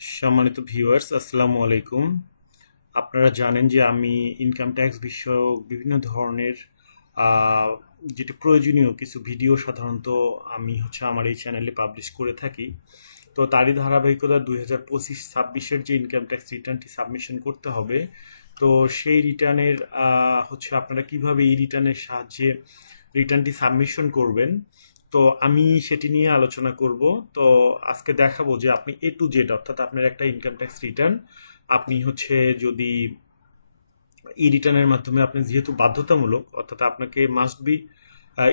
সম্মানিত ভিউয়ার্স আসসালামু আলাইকুম। আপনারা জানেন যে আমি ইনকাম ট্যাক্স বিষয়ক বিভিন্ন ধরনের যেটা প্রয়োজনীয় কিছু ভিডিও সাধারণত আমি হচ্ছে আমার এই চ্যানেলে পাবলিশ করে থাকি। তো তারই ধারাবাহিকতা দুই হাজার পঁচিশ ছাব্বিশের যে ইনকাম ট্যাক্স রিটার্নটি সাবমিশন করতে হবে, তো সেই রিটার্নের হচ্ছে আপনারা কীভাবে এই রিটার্নের সাহায্যে রিটার্নটি সাবমিশন করবেন তো আমি সেটি নিয়ে আলোচনা করব। তো আজকে দেখাবো যে আপনি এ টু জেড অর্থাৎ আপনার একটা ইনকাম ট্যাক্স রিটার্ন আপনি হচ্ছে যদি ই রিটার্নের মাধ্যমে আপনি যেহেতু বাধ্যতামূলক, অর্থাৎ আপনাকে মাস্ট বি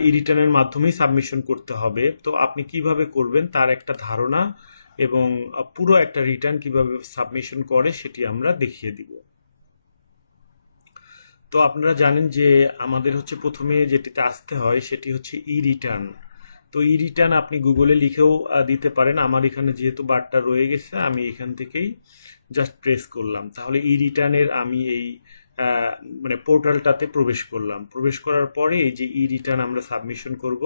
ই রিটার্নের মাধ্যমেই সাবমিশন করতে হবে, তো আপনি কীভাবে করবেন তার একটা ধারণা এবং পুরো একটা রিটার্ন কীভাবে সাবমিশন করে সেটি আমরা দেখিয়ে দিব। তো আপনারা জানেন যে আমাদের হচ্ছে প্রথমে যেটিতে আসতে হয় সেটি হচ্ছে ই রিটার্ন তো ই রিটার্ন আপনি গুগলে লিখেও দিতে পারেন। আমার এখানে যেহেতু বারটা রয়ে গেছে, আমি এখান থেকেই জাস্ট প্রেস করলাম। তাহলে ই রিটার্নের আমি এই মানে পোর্টালটাতে প্রবেশ করলাম। প্রবেশ করার পরে এই যে ই রিটার্ন আমরা সাবমিশন করব,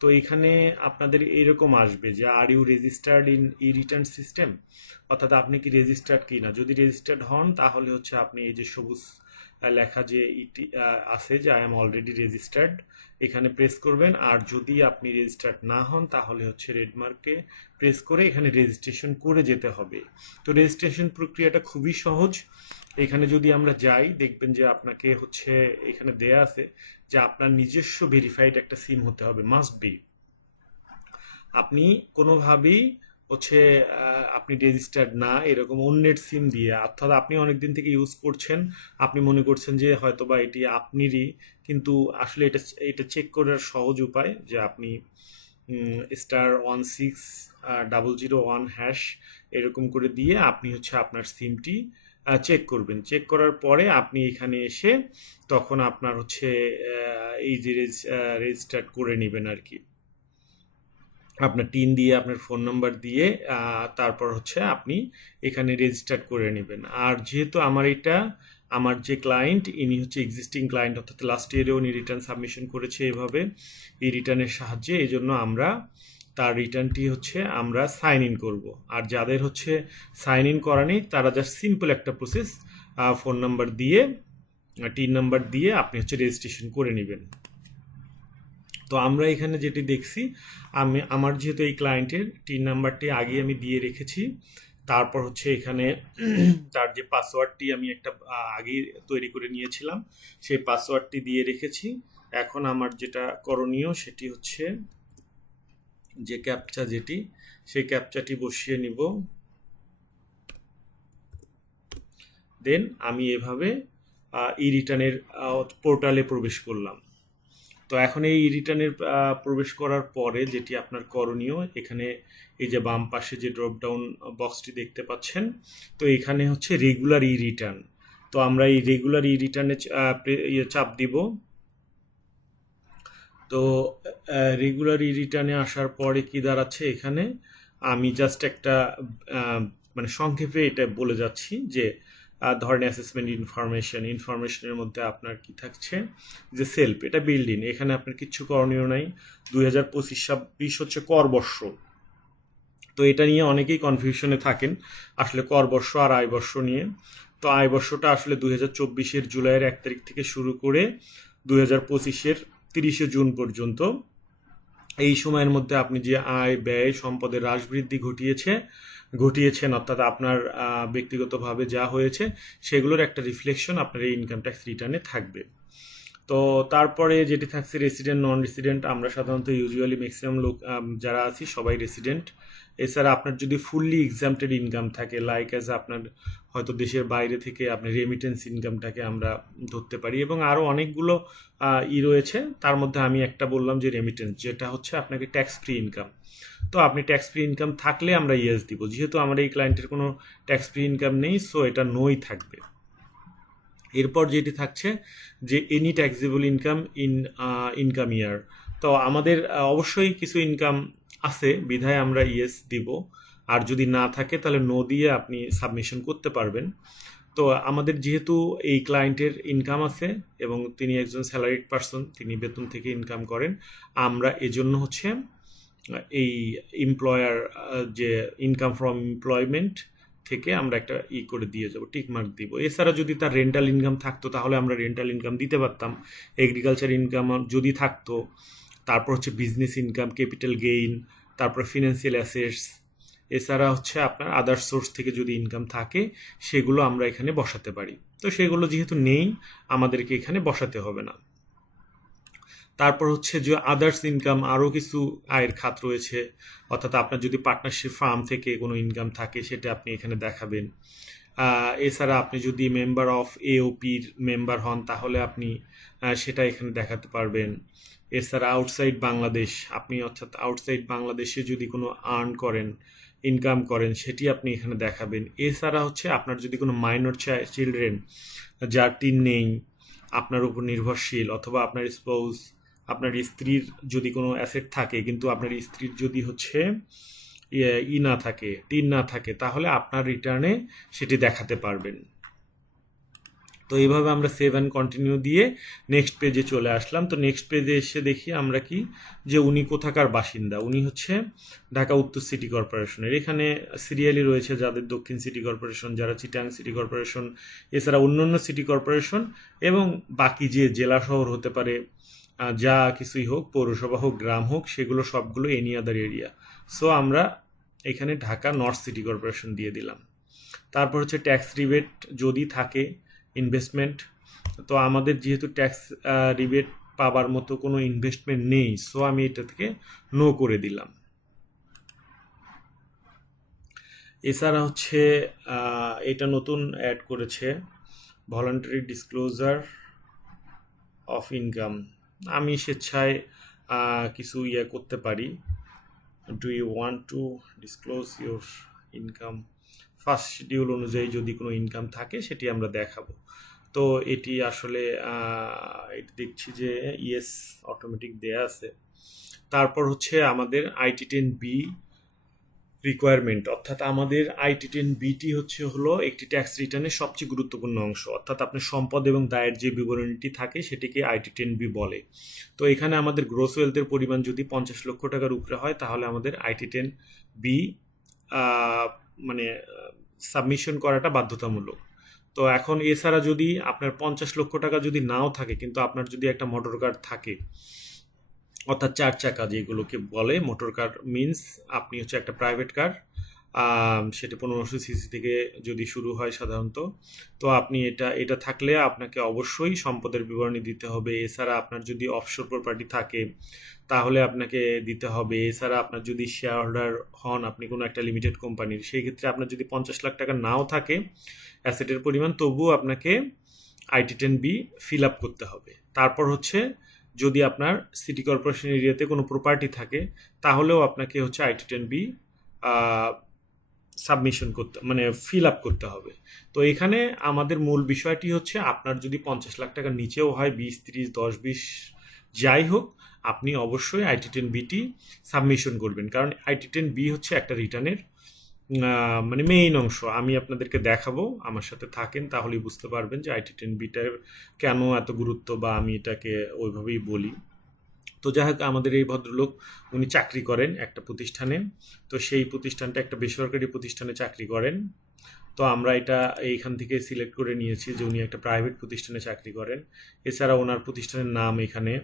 তো এখানে আপনাদের এরকম আসবে যে are you registered in e return system অর্থাৎ আপনি কি রেজিস্টার্ড কি না যদি রেজিস্টার্ড হন, তাহলে হচ্ছে আপনি এই যে সবুজ লেখা যে ইটি আছে যে আই এম অলরেডি রেজিস্টার্ড এখানে প্রেস করবেন। আর যদি আপনি রেজিস্টার্ড না হন, তাহলে হচ্ছে রেড মার্কে প্রেস করে এখানে রেজিস্ট্রেশন করে যেতে হবে। তো রেজিস্ট্রেশন প্রক্রিয়াটা খুবই সহজ। এখানে যদি আমরা যাই, দেখবেন যে আপনাকে হচ্ছে এখানে দেয়া আছে যে আপনার নিজস্ব ভেরিফাইড একটা সিম হতে হবে মাস্ট বি আপনি কোনোভাবেই হচ্ছে আপনি রেজিস্টার্ড না, এরকম অন্যের সিম দিয়ে, অর্থাৎ আপনি অনেকদিন থেকে ইউজ করছেন, আপনি মনে করছেন যে হয়তো বা এটি আপনারই, কিন্তু আসলে এটা এটা চেক করার সহজ উপায় যে আপনি star one six double zero one hash এরকম করে দিয়ে আপনি হচ্ছে আপনার সিমটি চেক করবেন। চেক করার পরে আপনি এখানে এসে তখন আপনার হচ্ছে এই যে রেজিস্টার্ড করে নেবেন আর কি। আপনার টিন দিয়ে, আপনার ফোন নাম্বার দিয়ে তারপর হচ্ছে আপনি এখানে রেজিস্টার করে নেবেন। আর যেহেতু আমার এটা, আমার যে ক্লায়েন্ট ইনি হচ্ছে এক্সিস্টিং ক্লায়েন্ট অর্থাৎ লাস্ট ইয়ারে উনি রিটার্ন সাবমিশন করেছে এভাবে, এই রিটার্নের সাহায্যে, এই জন্য আমরা তার রিটার্নটি হচ্ছে আমরা সাইন ইন করব। আর যাদের হচ্ছে সাইন ইন করা নেই, তারা জাস্ট সিম্পল একটা প্রসেস ফোন নাম্বার দিয়ে, টিন নাম্বার দিয়ে আপনি হচ্ছে রেজিস্ট্রেশন করে নেবেন। তো আমরা এখানে যেটি দেখছি, আমি, আমার যেহেতু এই ক্লায়েন্টের টিন নাম্বারটি আগে আমি দিয়ে রেখেছি। তারপর হচ্ছে এখানে তার যে পাসওয়ার্ডটি আমি একটা আগেই তৈরি করে নিয়েছিলাম, সেই পাসওয়ার্ডটি দিয়ে রেখেছি। এখন আমার যেটা করণীয় সেটি হচ্ছে যে ক্যাপচা যেটি, সেই ক্যাপচাটি বসিয়ে নিব। দেন আমি এভাবে ই রিটার্নের পোর্টালে প্রবেশ করলাম। তো এখন এই রিটার্নের প্রবেশ করার পরে যেটি আপনার করণীয়, এখানে এই যে বাম পাশে যে ড্রপডাউন বক্সটি দেখতে পাচ্ছেন, তো এখানে হচ্ছে রেগুলার ই রিটার্ন তো আমরা এই রেগুলার ই রিটার্নে চাপ দিব। তো রেগুলার ই রিটার্নে আসার পরে কি দাঁড়াচ্ছে এখানে? আমি জাস্ট একটা মানে সংক্ষেপে এটা বলে যাচ্ছি যে ধরেন অ্যাসেসমেন্ট ইনফরমেশন ইনফরমেশনের মধ্যে আপনার কি থাকছে? যে সেলফ এটা বিল্ডিং এখানে আপনার কিচ্ছু করণীয় নাই। দুই হাজার পঁচিশ, ছাব্বিশ হচ্ছে কর বর্ষ। তো এটা নিয়ে অনেকেই কনফিউশনে থাকেন, আসলে কর বর্ষ আর আয় বর্ষ নিয়ে। তো আয় বর্ষটা আসলে দুই হাজার চব্বিশের জুলাইয়ের এক তারিখ থেকে শুরু করে দুই হাজার পঁচিশের তিরিশে জুন পর্যন্ত। এই সময়ের মধ্যে আপনি যে আয়, ব্যয়, সম্পদের হ্রাস বৃদ্ধি ঘটিয়েছে ঘটিয়েছেন, অর্থাৎ আপনার ব্যক্তিগতভাবে যা হয়েছে, সেগুলোর একটা রিফ্লেকশন আপনার এই ইনকাম ট্যাক্স রিটার্নে থাকবে। তো তারপরে যেটি থাকছে রেসিডেন্ট নন রেসিডেন্ট আমরা সাধারণত ইউজুয়ালি ম্যাক্সিমাম লোক যারা আছি সবাই রেসিডেন্ট এছাড়া আপনার যদি ফুললি এক্সামটেড ইনকাম থাকে লাইক অ্যাজ আপনার হয়তো দেশের বাইরে থেকে আপনার রেমিটেন্স ইনকামটাকে আমরা ধরতে পারি এবং আরও অনেকগুলো ই রয়েছে। তার মধ্যে আমি একটা বললাম যে রেমিটেন্স যেটা হচ্ছে আপনাকে ট্যাক্স ফ্রি ইনকাম তো আপনি ট্যাক্স ফ্রি ইনকাম থাকলে আমরা ইয়েস দিব। যেহেতু আমার এই ক্লায়েন্টের কোনো ট্যাক্স ফ্রি ইনকাম নেই সো এটা নোই থাকবে। এরপর যেটি থাকছে যে any taxable income in income year তো আমাদের অবশ্যই কিছু ইনকাম আছে, বিধায় আমরা ইয়েস দিব। আর যদি না থাকে, তাহলে নো দিয়ে আপনি সাবমিশন করতে পারবেন। তো আমাদের যেহেতু এই ক্লায়েন্টের ইনকাম আছে এবং তিনি একজন স্যালারিড পার্সন তিনি বেতন থেকে ইনকাম করেন, আমরা এজন্য হচ্ছে, এই এমপ্লয়ার যে ইনকাম ফ্রম এমপ্লয়মেন্ট থেকে আমরা একটা ই করে দিয়ে যাব টিক মার্ক দিব। এছাড়া যদি তার রেন্টাল ইনকাম থাকতো, তাহলে আমরা রেন্টাল ইনকাম দিতে পারতাম। এগ্রিকালচার ইনকাম যদি থাকতো, তারপর হচ্ছে বিজনেস ইনকাম ক্যাপিটাল গেইন তারপর ফিনান্সিয়াল অ্যাসেটস এছাড়া হচ্ছে আপনার আদার সোর্স থেকে যদি ইনকাম থাকে, সেগুলো আমরা এখানে বসাতে পারি। তো সেগুলো যেহেতু নেই, আমাদেরকে এখানে বসাতে হবে না। তারপর হচ্ছে যে আদার্স ইনকাম আরও কিছু আয়ের খাত রয়েছে। অর্থাৎ আপনার যদি পার্টনারশিপ ফার্ম থেকে কোনো ইনকাম থাকে, সেটা আপনি এখানে দেখাবেন। এছাড়া আপনি যদি মেম্বার অফ এওপির মেম্বার হন, তাহলে আপনি সেটা এখানে দেখাতে পারবেন। এছাড়া আউটসাইড বাংলাদেশ, আপনি অর্থাৎ আউটসাইড বাংলাদেশে যদি কোনো আর্ন করেন ইনকাম করেন, সেটি আপনি এখানে দেখাবেন। এছাড়া হচ্ছে আপনার যদি কোনো মাইনর চিলড্রেন যার টিন নেই, আপনার উপর নির্ভরশীল, অথবা আপনার স্পাউস আপনার স্ত্রীর যদি কোনো অ্যাসেট থাকে কিন্তু আপনার স্ত্রীর যদি হচ্ছে ইয়ে, ই না থাকে টিন না থাকে তাহলে আপনার রিটার্নে সেটি দেখাতে পারবেন। তো এইভাবে আমরা সেভ অ্যান্ড কন্টিনিউ দিয়ে নেক্সট পেজে চলে আসলাম। তো নেক্সট পেজে এসে দেখি আমরা কি যে উনি কোথাকার বাসিন্দা। উনি হচ্ছে ঢাকা উত্তর সিটি কর্পোরেশনের। এখানে সিরিয়ালি রয়েছে যাদের দক্ষিণ সিটি কর্পোরেশন যারা চিটাং সিটি কর্পোরেশন এছাড়া অন্যান্য সিটি কর্পোরেশন এবং বাকি যে জেলা শহর হতে পারে যা কিছুই হোক, পৌরসভা হোক, গ্রাম হোক, সেগুলো সবগুলো এনি আদার এরিয়া সো আমরা এখানে ঢাকা নর্থ সিটি কর্পোরেশন দিয়ে দিলাম। তারপর হচ্ছে ট্যাক্স রিবেট যদি থাকে ইনভেস্টমেন্ট তো আমাদের যেহেতু ট্যাক্স রিবেট পাবার মতো কোনো ইনভেস্টমেন্ট নেই সো আমি এটা থেকে নো করে দিলাম। এছাড়া হচ্ছে এটা নতুন অ্যাড করেছে ভলান্টারি ডিসক্লোজার অফ ইনকাম আমি স্বেচ্ছায় কিছু ইয়ে করতে পারি। Do you want to disclose your income first schedule অনুযায়ী যদি কোনো ইনকাম থাকে, সেটি আমরা দেখাবো। তো এটি আসলে এটি দেখছি যে ইয়েস অটোমেটিক দেয়া আছে। তারপর হচ্ছে আমাদের আইটি টেন বি রিকোয়ারমেন্ট অর্থাৎ আমাদের আইটি টেন বিটি হচ্ছে হলো একটি ট্যাক্স রিটার্নের সবচেয়ে গুরুত্বপূর্ণ অংশ। অর্থাৎ আপনার সম্পদ এবং দায়ের যে বিবরণীটি থাকে সেটিকে আইটি টেন বি বলে। তো এখানে আমাদের গ্রোস ওয়েলথের পরিমাণ যদি পঞ্চাশ লক্ষ টাকার উপরে হয়, তাহলে আমাদের আইটি টেন বি মানে সাবমিশন করাটা বাধ্যতামূলক। তো এখন এছাড়া যদি আপনার পঞ্চাশ লক্ষ টাকা যদি নাও থাকে, কিন্তু আপনার যদি একটা মোটর কার থাকে অর্থাৎ চার চাকা যেগুলোকে বলে মোটর কার মিন্স আপনি হচ্ছে একটা প্রাইভেট কার সেটা পনেরোশো সিসি থেকে যদি শুরু হয় সাধারণত। তো আপনি এটা এটা থাকলে আপনাকে অবশ্যই সম্পদের বিবরণী দিতে হবে। এছাড়া আপনার যদি অফশোর প্রপার্টি থাকে, তাহলে আপনাকে দিতে হবে। এছাড়া আপনার যদি শেয়ার হোল্ডার হন, আপনি কোনো একটা লিমিটেড কোম্পানির সেই ক্ষেত্রে আপনার যদি পঞ্চাশ লাখ টাকা নাও থাকে অ্যাসেটের পরিমাণ, তবুও আপনাকে IT ten B fill up করতে হবে। তারপর হচ্ছে যদি আপনার সিটি কর্পোরেশন এরিয়াতে কোনো প্রপার্টি থাকে, তাহলেও আপনাকে হচ্ছে আইটি টেন বি সাবমিশন করতে মানে ফিল আপ করতে হবে। তো এখানে আমাদের মূল বিষয়টি হচ্ছে আপনার যদি পঞ্চাশ লাখ টাকার নিচেও হয়, বিশ, তিরিশ, দশ, বিশ, যাই হোক, আপনি অবশ্যই আইটি টেন বিটি সাবমিশন করবেন। কারণ আইটি টেন বি হচ্ছে একটা রিটার্নের মানে মেইন অংশ। আমি আপনাদেরকে দেখাবো, আমার সাথে থাকেন, তাহলেই বুঝতে পারবেন যে আইটি টেন বিটার কেন এত গুরুত্ব বা আমি এটাকে ওইভাবেই বলি। তো যাই হোক, আমাদের এই ভদ্রলোক, উনি চাকরি করেন একটা প্রতিষ্ঠানে। তো সেই প্রতিষ্ঠানটা একটা বেসরকারি প্রতিষ্ঠানে চাকরি করেন। তো আমরা এটা এইখান থেকে সিলেক্ট করে নিয়েছি যে উনি একটা প্রাইভেট প্রতিষ্ঠানে চাকরি করেন। এছাড়া ওনার প্রতিষ্ঠানের নাম এখানে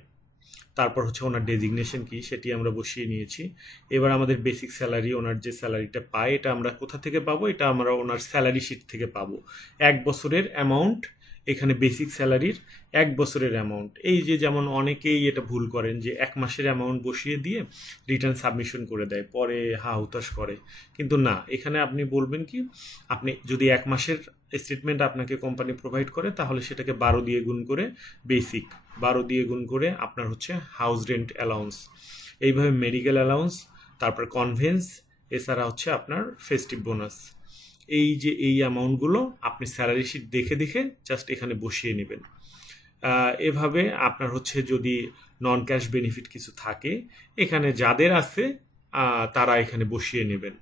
তারপর হচ্ছে ওনার ডেজিগনেশন কি, সেটি আমরা বসিয়ে নিয়েছি। এবার আমাদের বেসিক স্যালারি ওনার যে স্যালারিটা পায়, এটা আমরা কোথা থেকে পাবো? এটা আমরা ওনার স্যালারি শিট থেকে পাবো। এক বছরের অ্যামাউন্ট এখানে বেসিক স্যালারির এক বছরের অ্যামাউন্ট এই যে যেমন অনেকেই এটা ভুল করেন যে এক মাসের অ্যামাউন্ট বসিয়ে দিয়ে রিটার্ন সাবমিশন করে দেয়, পরে হা হুতাশ করে। কিন্তু না, এখানে আপনি বলবেন কি, আপনি যদি এক মাসের স্টেটমেন্ট আপনাকে কোম্পানি প্রোভাইড করে, তাহলে সেটাকে বারো দিয়ে গুণ করে বেসিক বারো দিয়ে গুণ করে আপনার হচ্ছে হাউস রেন্ট অ্যালাউন্স এইভাবে মেডিকেল অ্যালাউন্স তারপর কনভেন্স এছাড়া হচ্ছে আপনার ফেস্টিভ বোনাস এই যে এই অ্যামাউন্টগুলো আপনি স্যালারি শিট দেখে দেখে জাস্ট এখানে বসিয়ে নেবেন। এভাবে আপনার হচ্ছে যদি নন ক্যাশ বেনিফিট কিছু থাকে, এখানে যাদের আছে তারা এখানে বসিয়ে নেবেন।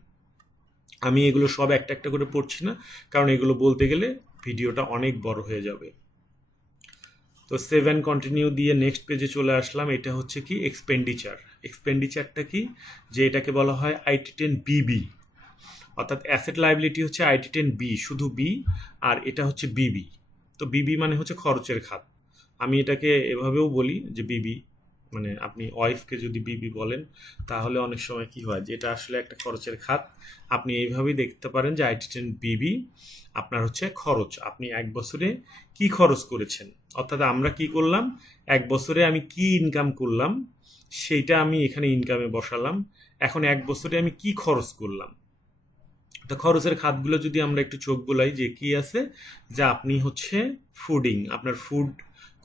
আমি এগুলো সব একটা একটা করে পড়ছি না, কারণ এগুলো বলতে গেলে ভিডিওটা অনেক বড় হয়ে যাবে। তো সেভেন কন্টিনিউ দিয়ে নেক্সট পেজে চলে আসলাম, এটা হচ্ছে কি এক্সপেন্ডিচার এক্সপেন্ডিচারটা কি? যে এটাকে বলা হয় আইটি টেন বিবি অর্থাৎ অ্যাসেট লাইবিলিটি হচ্ছে আইটি টেন বি শুধু বি আর এটা হচ্ছে বিবি তো বিবি মানে হচ্ছে খরচের খাত। আমি এটাকে এভাবেও বলি যে বিবি মানে আপনি ওয়াইফকে যদি বিবি বলেন, তাহলে অনেক সময় কি হয় যে এটা আসলে একটা খরচের খাত। আপনি এইভাবেই দেখতে পারেন যে আইটি টেন বিবি আপনার হচ্ছে খরচ। আপনি এক বছরে কি খরচ করেছেন? অর্থাৎ আমরা কি করলাম? এক বছরে আমি কি ইনকাম করলাম? সেইটা আমি এখানে ইনকামে বসালাম। এখন এক বছরে আমি কি খরচ করলাম? তো খরচের খাতগুলো যদি আমরা একটু চোখ বোলাই যে কি আছে, যে আপনি হচ্ছে ফুডিং আপনার ফুড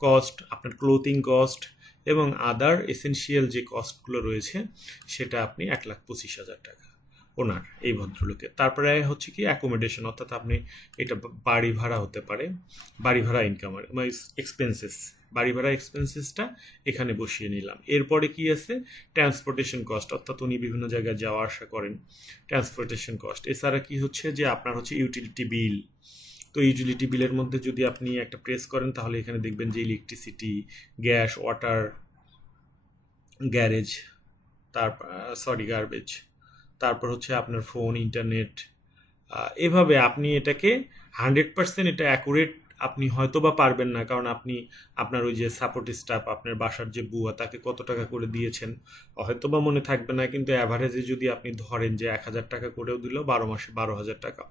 কস্ট আপনার ক্লোথিং কস্ট এবং আদার এসেনশিয়াল যে কস্টগুলো রয়েছে, সেটা আপনি এক লাখ পঁচিশ হাজার টাকা ওনার এই ভদ্রলোকের তারপরে হচ্ছে কি অ্যাকোমোডেশন অর্থাৎ আপনি এটা বাড়ি ভাড়া হতে পারে, বাড়ি ভাড়া ইনকাম এক্সপেন্সেস বাড়ি ভাড়া এক্সপেন্সেসটা এখানে বসিয়ে নিলাম। এরপরে কি আছে? ট্রান্সপোর্টেশন কস্ট অর্থাৎ উনি বিভিন্ন জায়গায় যাওয়া আসা করেন। ট্রান্সপোর্টেশন কস্ট এছাড়া কি হচ্ছে যে আপনার হচ্ছে ইউটিলিটি বিল তো ইউটিলিটি বিলের মধ্যে যদি আপনি একটা প্রেস করেন, তাহলে এখানে দেখবেন যে ইলেকট্রিসিটি গ্যাস ওয়াটার গ্যারেজ তারপর সরি গার্বেজ তারপর হচ্ছে আপনার ফোন ইন্টারনেট এভাবে আপনি এটাকে হান্ড্রেড পার্সেন্ট এটা অ্যাকুরেট আপনি হয়তো বা পারবেন না, কারণ আপনি আপনার ওই যে সাপোর্ট স্টাফ আপনার বাসার যে বুয়া, তাকে কত টাকা করে দিয়েছেন হয়তো বা মনে থাকবে না, কিন্তু অ্যাভারেজে যদি আপনি ধরেন যে এক হাজার টাকা করেও দিল, বারো মাসে বারো হাজার টাকা।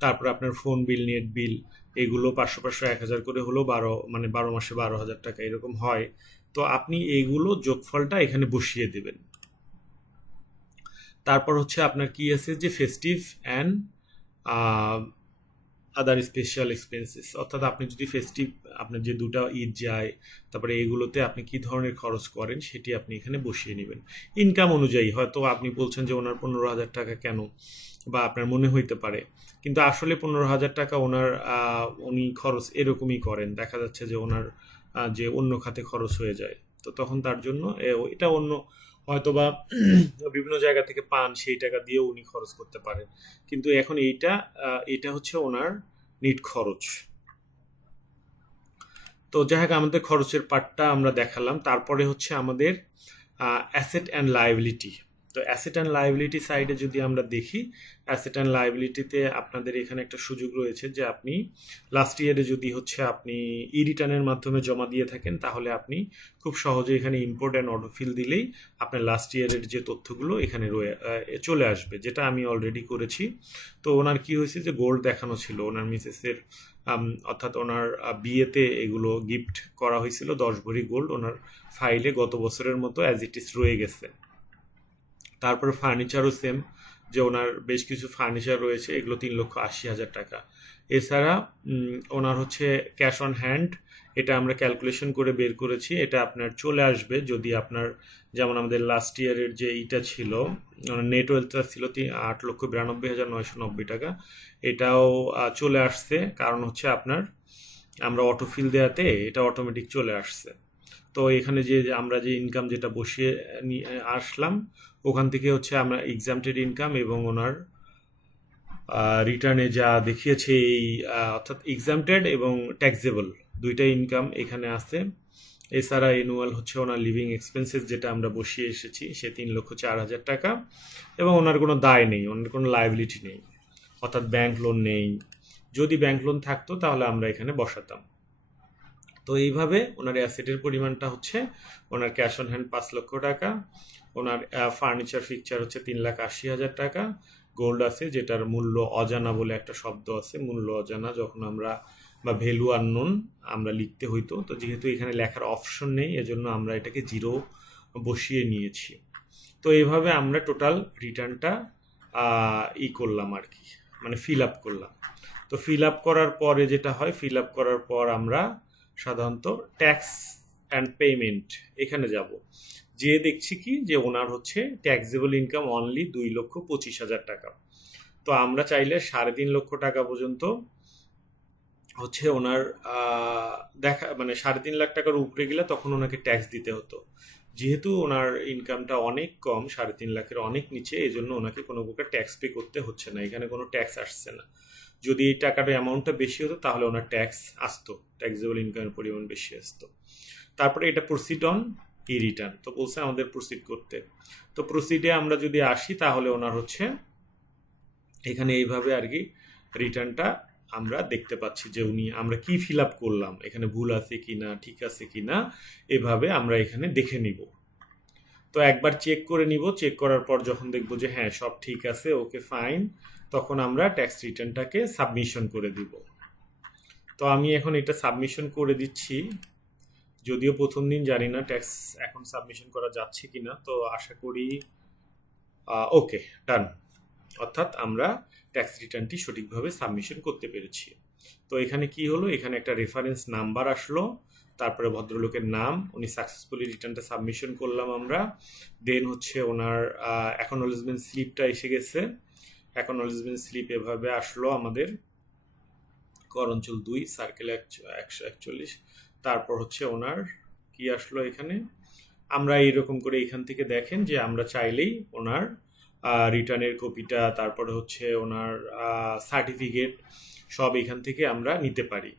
তারপর আপনার ফোন বিল নেট বিল এগুলো পাঁচশো পাঁচশো এক হাজার করে হলো বারো মানে বারো মাসে বারো হাজার টাকা এরকম হয়। তো আপনি এইগুলো যোগফলটা এখানে বসিয়ে দেবেন। তারপর হচ্ছে আপনার কি আছে? যে festive and other special expenses অর্থাৎ আপনি যদি ফেস্টিভ আপনার যে দুটা ঈদ যায়, তারপরে এগুলোতে আপনি কি ধরনের খরচ করেন, সেটি আপনি এখানে বসিয়ে নেবেন। ইনকাম অনুযায়ী, হয়তো আপনি বলছেন যে ওনার পনেরো হাজার টাকা কেন, বা আপনার মনে হইতে পারে। কিন্তু আসলে পনেরো হাজার টাকা ওনার উনি খরচ এরকমই করেন। দেখা যাচ্ছে যে ওনার যে অন্য খাতে খরচ হয়ে যায়। তো তখন তার জন্য এটা অন্য হয়তো বা বিভিন্ন জায়গা থেকে পান, সেই টাকা দিয়েও উনি খরচ করতে পারেন। কিন্তু এখন এইটা এটা হচ্ছে ওনার নিট খরচ। তো যাই হোক, আমাদের খরচের পার্টটা আমরা দেখালাম। তারপরে হচ্ছে আমাদের অ্যাসেট অ্যান্ড লাইবিলিটি তো অ্যাসেট অ্যান্ড লাইবিলিটি সাইডে যদি আমরা দেখি অ্যাসেট অ্যান্ড লাইবিলিটিতে আপনাদের এখানে একটা সুযোগ রয়েছে যে আপনি লাস্ট ইয়ারে যদি হচ্ছে আপনি ই রিটার্নের মাধ্যমে জমা দিয়ে থাকেন, তাহলে আপনি খুব সহজে এখানে ইম্পোর্ট অ্যান্ড অটোফিল দিলেই আপনার লাস্ট ইয়ারের যে তথ্যগুলো এখানে রয়ে চলে আসবে, যেটা আমি অলরেডি করেছি। তো ওনার কি হয়েছে যে গোল্ড দেখানো ছিল, ওনার মিসেসের অর্থাৎ ওনার বিয়েতে এগুলো গিফট করা হয়েছিল, দশ ভরি গোল্ড ওনার ফাইলে গত বছরের মতো অ্যাজ ইট ইস রয়ে গেছে। তারপরে ফার্নিচারও সেম যে ওনার বেশ কিছু ফার্নিচার রয়েছে, এগুলো তিন লক্ষ আশি হাজার টাকা। এছাড়া ওনার হচ্ছে ক্যাশ অন হ্যান্ড এটা আমরা ক্যালকুলেশন করে বের করেছি, এটা আপনার চলে আসবে যদি আপনার, যেমন আমাদের লাস্ট ইয়ারের যে ইটা ছিল নেট ওয়েলথটা ছিল আট লক্ষ বিরানব্বই হাজার নয়শো নব্বই টাকা। এটাও চলে আসছে, কারণ হচ্ছে আপনার, আমরা অটোফিল দেওয়াতে এটা অটোমেটিক চলে আসছে। তো এখানে যে আমরা যে ইনকাম যেটা বসিয়ে আসলাম, ওখান থেকে হচ্ছে আমরা এক্সামটেড ইনকাম এবং ওনার রিটার্নে যা দেখিয়েছে এই অর্থাৎ এক্সামটেড এবং ট্যাক্সেবল দুইটা ইনকাম এখানে আছে। এছাড়া অ্যানুয়াল হচ্ছে ওনার লিভিং এক্সপেন্সেস যেটা আমরা বসিয়ে এসেছি, সে তিন লক্ষ চার হাজার টাকা এবং ওনার কোনো দায় নেই, ওনার কোনো লাইবিলিটি নেই। অর্থাৎ ব্যাংক লোন নেই। যদি ব্যাংক লোন থাকতো তাহলে আমরা এখানে বসাতাম। তো এইভাবে ওনার অ্যাসেটের পরিমাণটা হচ্ছে, ওনার ক্যাশ অন হ্যান্ড পাঁচ লক্ষ টাকা, ওনার ফার্নিচার ফিকচার হচ্ছে তিন লাখ আশি হাজার টাকা গোল্ড আছে যেটার মূল্য অজানা বলে একটা শব্দ আছে, মূল্য অজানা যখন আমরা, বা ভ্যালু আননোন আমরা লিখতে হইতো, তো যেহেতু এখানে লেখার অপশন নেই, এজন্য আমরা এটাকে জিরো বসিয়ে নিয়েছি। তো এইভাবে আমরা টোটাল রিটার্নটা ই করলাম আর কি মানে ফিল আপ করলাম। তো ফিল আপ করার পরে যেটা হয় ফিল আপ করার পর আমরা সাধারণত ট্যাক্স অ্যান্ড পেমেন্ট এখানে যাব। যে দেখছি কি যে ওনার হচ্ছে ট্যাক্সেবল ইনকাম অনলি দুই লক্ষ পঁচিশ হাজার টাকা। তো আমরা চাইলে সাড়ে তিন লক্ষ টাকা পর্যন্ত হচ্ছে ওনার দেখা মানে সাড়ে তিন লাখ টাকার উপরে গেলে তখন ওনাকে ট্যাক্স দিতে হতো। যেহেতু ওনার ইনকামটা অনেক কম, সাড়ে তিন লাখের অনেক নিচে এই জন্য ওনাকে কোনো প্রকার ট্যাক্স পে করতে হচ্ছে না। এখানে কোনো ট্যাক্স আসছে না। যদি এই টাকাটার অ্যামাউন্টটা বেশি হতো, তাহলে ওনার ট্যাক্স আসতো ট্যাক্সেবল ইনকামের পরিমাণ বেশি আসতো। তারপরে এটা প্রসিড অন ই রিটার্ন তো বলছে আমাদের প্রসিড করতে। তো প্রসিডে আমরা যদি আসি, তাহলে ওনার হচ্ছে এখানে এইভাবে আর কি রিটার্নটা আমরা দেখতে পাচ্ছি যে উনি, আমরা কি ফিল আপ করলাম, এখানে ভুল আছে কি না ঠিক আছে কি না এভাবে আমরা এখানে দেখে নিব। তো একবার চেক করে নিব চেক করার পর যখন দেখব যে হ্যাঁ সব ঠিক আছে ওকে ফাইন তখন আমরা ট্যাক্স রিটার্নটাকে সাবমিশন করে দিব। তো আমি এখন এটা সাবমিশন করে দিচ্ছি। যদিও প্রথম দিন জানি না ট্যাক্স এখন সাবমিশন করা যাচ্ছে কিনা, তো আশা করি ওকে ডান অর্থাৎ আমরা ট্যাক্স রিটার্নটি সঠিকভাবে সাবমিশন করতে পেরেছি। তো এখানে কি হলো? এখানে একটা রেফারেন্স নাম্বার আসলো, তারপরে ভদ্রলোকের নাম, উনি সাকসেসফুলি রিটার্নটা সাবমিশন করলাম আমরা। দেন হচ্ছে ওনার অ্যাকনোলেজমেন্ট স্লিপটা এসে গেছে। অ্যাকনোলেজমেন্ট স্লিপ এভাবে আসলো আমাদের। কর অঞ্চল দুই সার্কেল একশো, একচল্লিশ। তারপর হচ্ছে ওনার কি আসলো এখানে? আমরা এইরকম করে এখান থেকে দেখেন যে আমরা চাইলেই ওনার রিটার্নের কপিটা তারপরে হচ্ছে ওনার সার্টিফিকেট সব এখান থেকে আমরা নিতে পারি।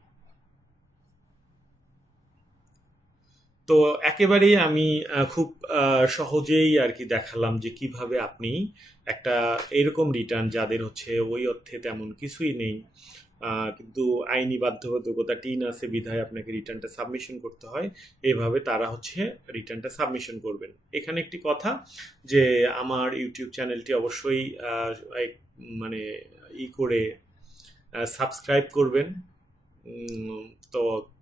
তো একেবারেই আমি খুব সহজেই আর কি দেখালাম যে কীভাবে আপনি একটা এরকম রিটার্ন যাদের হচ্ছে ওই অর্থে তেমন কিছুই নেই। কিন্তু আইনি বাধ্যবাধকতা, টিন আছে বিধায় আপনাকে রিটার্নটা সাবমিশন করতে হয়। এভাবে তারা হচ্ছে রিটার্নটা সাবমিশন করবেন। এখানে একটি কথা যে আমার ইউটিউব চ্যানেলটি অবশ্যই মানে ই করে সাবস্ক্রাইব করবেন। তো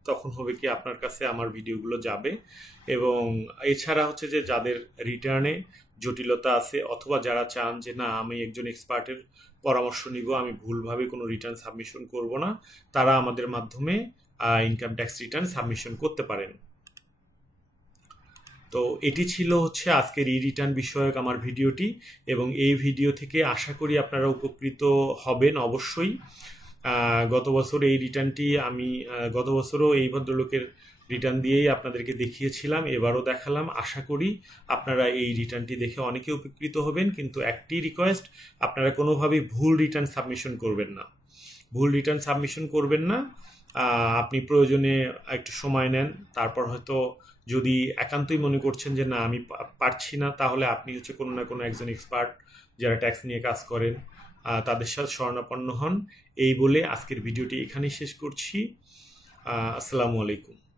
তখন হবে কি আপনার কাছে আমার ভিডিওগুলো যাবে। এবং এছাড়া হচ্ছে যে যাদের রিটার্নে জটিলতা আছে, অথবা যারা চান যে, না, আমি একজন এক্সপার্টের পরামর্শ নিব, আমি ভুলভাবে কোনো রিটার্ন সাবমিশন করব না, তারা আমাদের মাধ্যমে ইনকাম ট্যাক্স রিটার্ন সাবমিশন করতে পারেন। তো এটি ছিল হচ্ছে আজকের ই রিটার্ন বিষয়ক আমার ভিডিওটি, এবং এই ভিডিও থেকে আশা করি আপনারা উপকৃত হবেন অবশ্যই। গত বছর এই রিটার্নটি আমি গত বছরও এই ভদ্রলোকের রিটার্ন দিয়েই আপনাদেরকে দেখিয়েছিলাম, এবারও দেখালাম। আশা করি আপনারা এই রিটার্নটি দেখে অনেকে উপকৃত হবেন, কিন্তু একটি রিকোয়েস্ট আপনারা কোনোভাবেই ভুল রিটার্ন সাবমিশন করবেন না। ভুল রিটার্ন সাবমিশন করবেন না। আপনি প্রয়োজনে একটু সময় নেন, তারপর হয়তো যদি একান্তই মনে করছেন যে না, আমি পারছি না, তাহলে আপনি হচ্ছে কোনো না কোনো একজন এক্সপার্ট যারা ট্যাক্স নিয়ে কাজ করেন তাদের সাথে স্বর্ণাপন্ন হন। এই বলে আজকের ভিডিওটি এখানেই শেষ করছি। আসসালামু আলাইকুম।